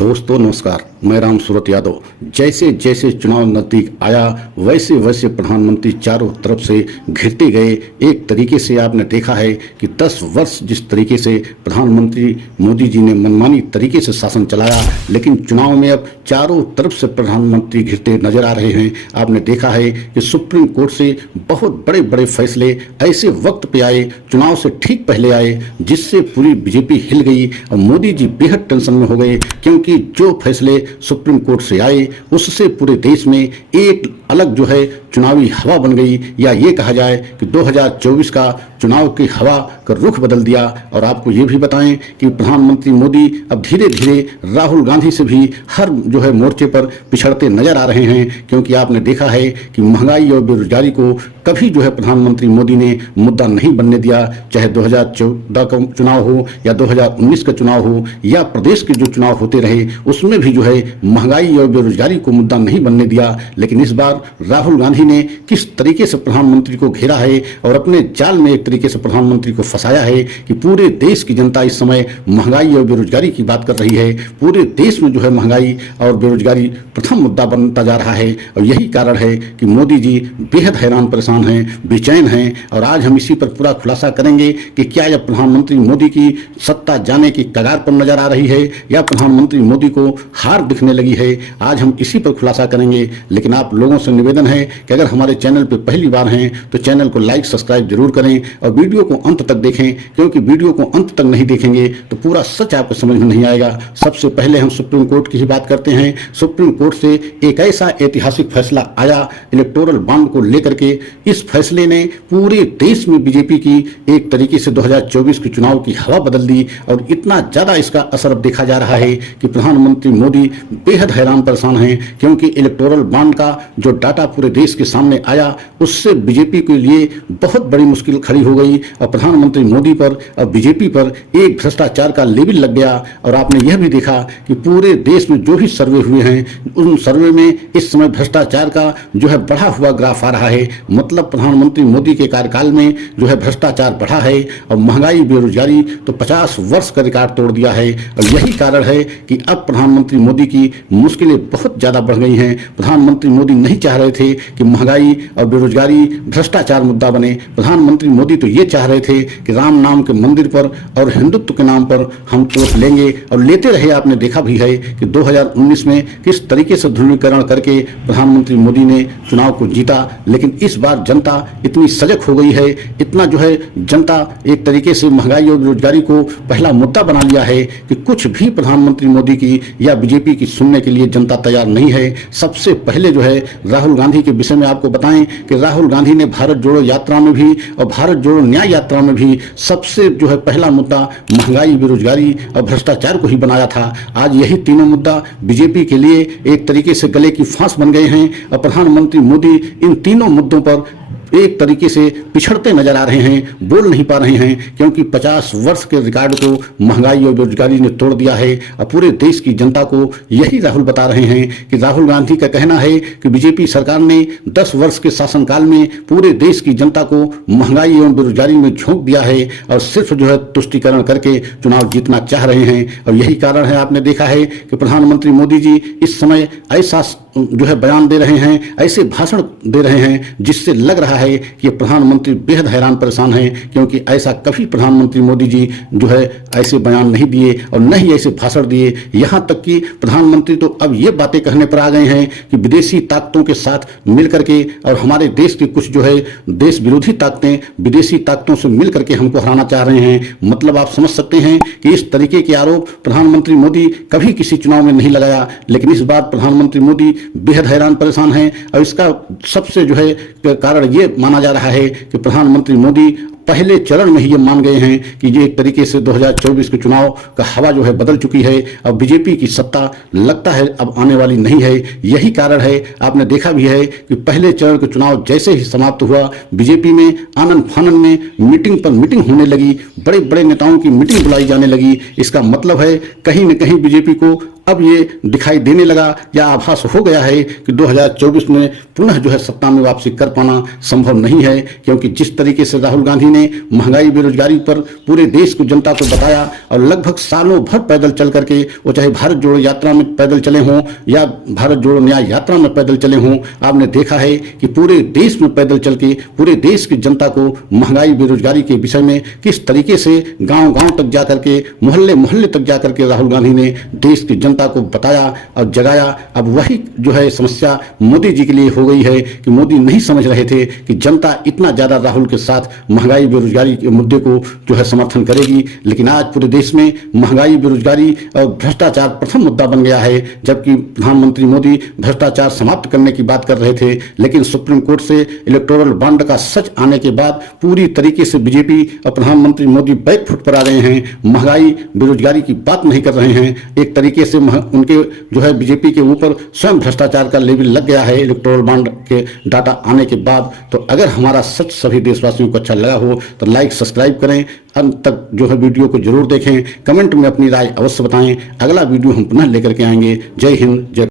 दोस्तों नमस्कार, मैं राम सूरत यादव। जैसे जैसे चुनाव नजदीक आया वैसे वैसे प्रधानमंत्री चारों तरफ से घिरते गए। एक तरीके से आपने देखा है कि 10 वर्ष जिस तरीके से प्रधानमंत्री मोदी जी ने मनमानी तरीके से शासन चलाया, लेकिन चुनाव में अब चारों तरफ से प्रधानमंत्री घिरते नजर आ रहे हैं। आपने देखा है कि सुप्रीम कोर्ट से बहुत बड़े बड़े फैसले ऐसे वक्त पे आए, चुनाव से ठीक पहले आए, जिससे पूरी बीजेपी हिल गई और मोदी जी बेहद टेंशन में हो गए, क्योंकि जो फैसले सुप्रीम कोर्ट से आए उससे पूरे देश में एक अलग जो है चुनावी हवा बन गई, या ये कहा जाए कि 2024 का चुनाव की हवा का रुख बदल दिया। और आपको ये भी बताएं कि प्रधानमंत्री मोदी अब धीरे धीरे राहुल गांधी से भी हर जो है मोर्चे पर पिछड़ते नजर आ रहे हैं, क्योंकि आपने देखा है कि महंगाई और बेरोजगारी को कभी जो है प्रधानमंत्री मोदी ने मुद्दा नहीं बनने दिया, चाहे 2014 का चुनाव हो या 2019 का चुनाव हो या प्रदेश के जो चुनाव होते रहे, उसमें भी जो है महंगाई और बेरोजगारी को मुद्दा नहीं बनने दिया। लेकिन इस बार राहुल गांधी ने किस तरीके से प्रधानमंत्री को घेरा है और अपने जाल में एक तरीके से प्रधानमंत्री को फंसाया है कि पूरे देश की जनता इस समय महंगाई और बेरोजगारी की बात कर रही है। पूरे देश में जो है महंगाई और बेरोजगारी प्रथम मुद्दा बनता जा रहा है, और यही कारण है कि मोदी जी बेहद हैरान परेशान हैं, बेचैन हैं। और आज हम इसी पर पूरा खुलासा करेंगे कि क्या यह प्रधानमंत्री मोदी की सत्ता जाने की कगार पर नजर आ रही है या प्रधानमंत्री मोदी को हार दिखने लगी है। आज हम इसी पर खुलासा करेंगे। लेकिन आप लोगों से निवेदन है कि अगर हमारे चैनल पर पहली बार हैं तो चैनल को लाइक सब्सक्राइब जरूर करें और वीडियो को अंत तक देखें, क्योंकि वीडियो को अंत तक नहीं देखेंगे तो पूरा सच आपको समझ में नहीं आएगा। सबसे पहले हम सुप्रीम कोर्ट की ही बात करते हैं। सुप्रीम कोर्ट से एक ऐसा ऐतिहासिक फैसला आया इलेक्टोरल बॉन्ड को लेकर के। इस फैसले ने पूरे देश में बीजेपी की एक तरीके से 2024 के चुनाव की हवा बदल दी, और इतना ज्यादा इसका असर अब देखा जा रहा है कि प्रधानमंत्री मोदी बेहद हैरान परेशान हैं, क्योंकि इलेक्टोरल बॉन्ड का जो डाटा पूरे देश के सामने आया उससे बीजेपी के लिए बहुत बड़ी मुश्किल खड़ी हो गई, और प्रधानमंत्री मोदी पर और बीजेपी पर एक भ्रष्टाचार का लेबल लग गया। और आपने यह भी देखा कि पूरे देश में जो भी सर्वे हुए हैं उन सर्वे में इस समय भ्रष्टाचार का जो है बढ़ा हुआ ग्राफ आ रहा है। मतलब प्रधानमंत्री मोदी के कार्यकाल में जो है भ्रष्टाचार बढ़ा है, और महंगाई बेरोजगारी तो 50 वर्ष का रिकॉर्ड तोड़ दिया है। और यही कारण है कि अब प्रधानमंत्री मोदी की मुश्किलें बहुत ज्यादा बढ़ गई हैं। प्रधानमंत्री मोदी नहीं चाह रहे थे कि महंगाई और बेरोजगारी भ्रष्टाचार मुद्दा बने। प्रधानमंत्री मोदी तो ये चाह रहे थे कि राम नाम के मंदिर पर और हिंदुत्व के नाम पर हम वोट लेंगे, और लेते रहे। आपने देखा भी है कि 2019 में किस तरीके से ध्रुवीकरण करके प्रधानमंत्री मोदी ने चुनाव को जीता। लेकिन इस बार जनता इतनी सजग हो गई है, इतना जो है जनता एक तरीके से महंगाई और बेरोजगारी को पहला मुद्दा बना लिया है कि कुछ भी प्रधानमंत्री मोदी की या बीजेपी की सुनने के लिए जनता तैयार नहीं है। सबसे पहले जो है राहुल गांधी के विषय में आपको बताएं कि राहुल गांधी ने भारत जोड़ो यात्रा में भी और भारत जोड़ो न्याय यात्रा में भी सबसे जो है पहला मुद्दा महंगाई, बेरोजगारी और भ्रष्टाचार को ही बनाया था। आज यही तीनों मुद्दा बीजेपी के लिए एक तरीके से गले की फांस बन गए हैं, और प्रधानमंत्री मोदी इन तीनों मुद्दों पर एक तरीके से पिछड़ते नजर आ रहे हैं, बोल नहीं पा रहे हैं, क्योंकि 50 वर्ष के रिकॉर्ड को महंगाई और बेरोजगारी ने तोड़ दिया है। और पूरे देश की जनता को यही राहुल बता रहे हैं कि राहुल गांधी का कहना है कि बीजेपी सरकार ने 10 वर्ष के शासनकाल में पूरे देश की जनता को महंगाई एवं बेरोजगारी में झोंक दिया है, और सिर्फ जो है तुष्टीकरण करके चुनाव जीतना चाह रहे हैं। और यही कारण है, आपने देखा है कि प्रधानमंत्री मोदी जी इस समय ऐसा जो है बयान दे रहे हैं, ऐसे भाषण दे रहे हैं, जिससे लग रहा है कि प्रधानमंत्री बेहद हैरान परेशान हैं, क्योंकि ऐसा कभी प्रधानमंत्री मोदी जी जो है ऐसे बयान नहीं दिए और न ही ऐसे भाषण दिए। यहां तक कि प्रधानमंत्री तो अब ये बातें कहने पर आ गए हैं कि विदेशी ताकतों के साथ मिलकर के और हमारे देश के कुछ जो है देश विरोधी ताकतें विदेशी ताकतों से मिलकर के हमको हराना चाह रहे हैं। मतलब आप समझ सकते हैं कि इस तरीके के आरोप प्रधानमंत्री मोदी कभी किसी चुनाव में नहीं लगाया, लेकिन इस बार प्रधानमंत्री मोदी बेहद हैरान परेशान हैं। और इसका सबसे जो है कारण ये माना जा रहा है कि प्रधानमंत्री मोदी पहले चरण में ही ये मान गए हैं कि ये एक तरीके से 2024 के चुनाव का हवा जो है बदल चुकी है। अब बीजेपी की सत्ता लगता है अब आने वाली नहीं है। यही कारण है, आपने देखा भी है कि पहले चरण के चुनाव जैसे ही समाप्त हुआ, बीजेपी में आनन फानन में मीटिंग पर मीटिंग होने लगी, बड़े बड़े नेताओं की मीटिंग बुलाई जाने लगी। इसका मतलब है कहीं न कहीं बीजेपी को अब ये दिखाई देने लगा या आभास हो गया है कि 2024 में पुनः जो है सत्ता में वापसी कर पाना संभव नहीं है, क्योंकि जिस तरीके से राहुल गांधी ने महंगाई बेरोजगारी पर पूरे देश को जनता को बताया और लगभग सालों भर पैदल चल करके, वो चाहे भारत जोड़ो यात्रा में पैदल चले हों या भारत जोड़ो न्याय यात्रा में पैदल चले हों, आपने देखा है कि पूरे देश में पैदल चल के पूरे देश की जनता को महंगाई बेरोजगारी के विषय में किस तरीके से गांव गांव तक जाकर के, मोहल्ले मोहल्ले तक जाकर के राहुल गांधी ने देश की जनता को बताया और जगाया। अब वही जो है समस्या मोदी जी के लिए हो गई है कि मोदी नहीं समझ रहे थे कि जनता इतना ज्यादा राहुल के साथ महंगाई बेरोजगारी के मुद्दे को जो है समर्थन करेगी, लेकिन आज पूरे देश में महंगाई बेरोजगारी और भ्रष्टाचार प्रथम मुद्दा बन गया है। जबकि प्रधानमंत्री मोदी भ्रष्टाचार समाप्त करने की बात कर रहे थे, लेकिन सुप्रीम कोर्ट से इलेक्टोरल बॉन्ड का सच आने के बाद पूरी तरीके से बीजेपी और प्रधानमंत्री मोदी बैकफुट पर आ रहे हैं, महंगाई बेरोजगारी की बात नहीं कर रहे हैं। एक तरीके से उनके जो है बीजेपी के ऊपर स्वयं भ्रष्टाचार का लेवल लग गया है इलेक्टोरल बॉन्ड के डाटा आने के बाद। तो अगर हमारा सच सभी देशवासियों को अच्छा लगा हो तो लाइक सब्सक्राइब करें, अंत तक जो है वीडियो को जरूर देखें, कमेंट में अपनी राय अवश्य बताएं। अगला वीडियो हम पुनः लेकर के आएंगे। जय हिंद, जय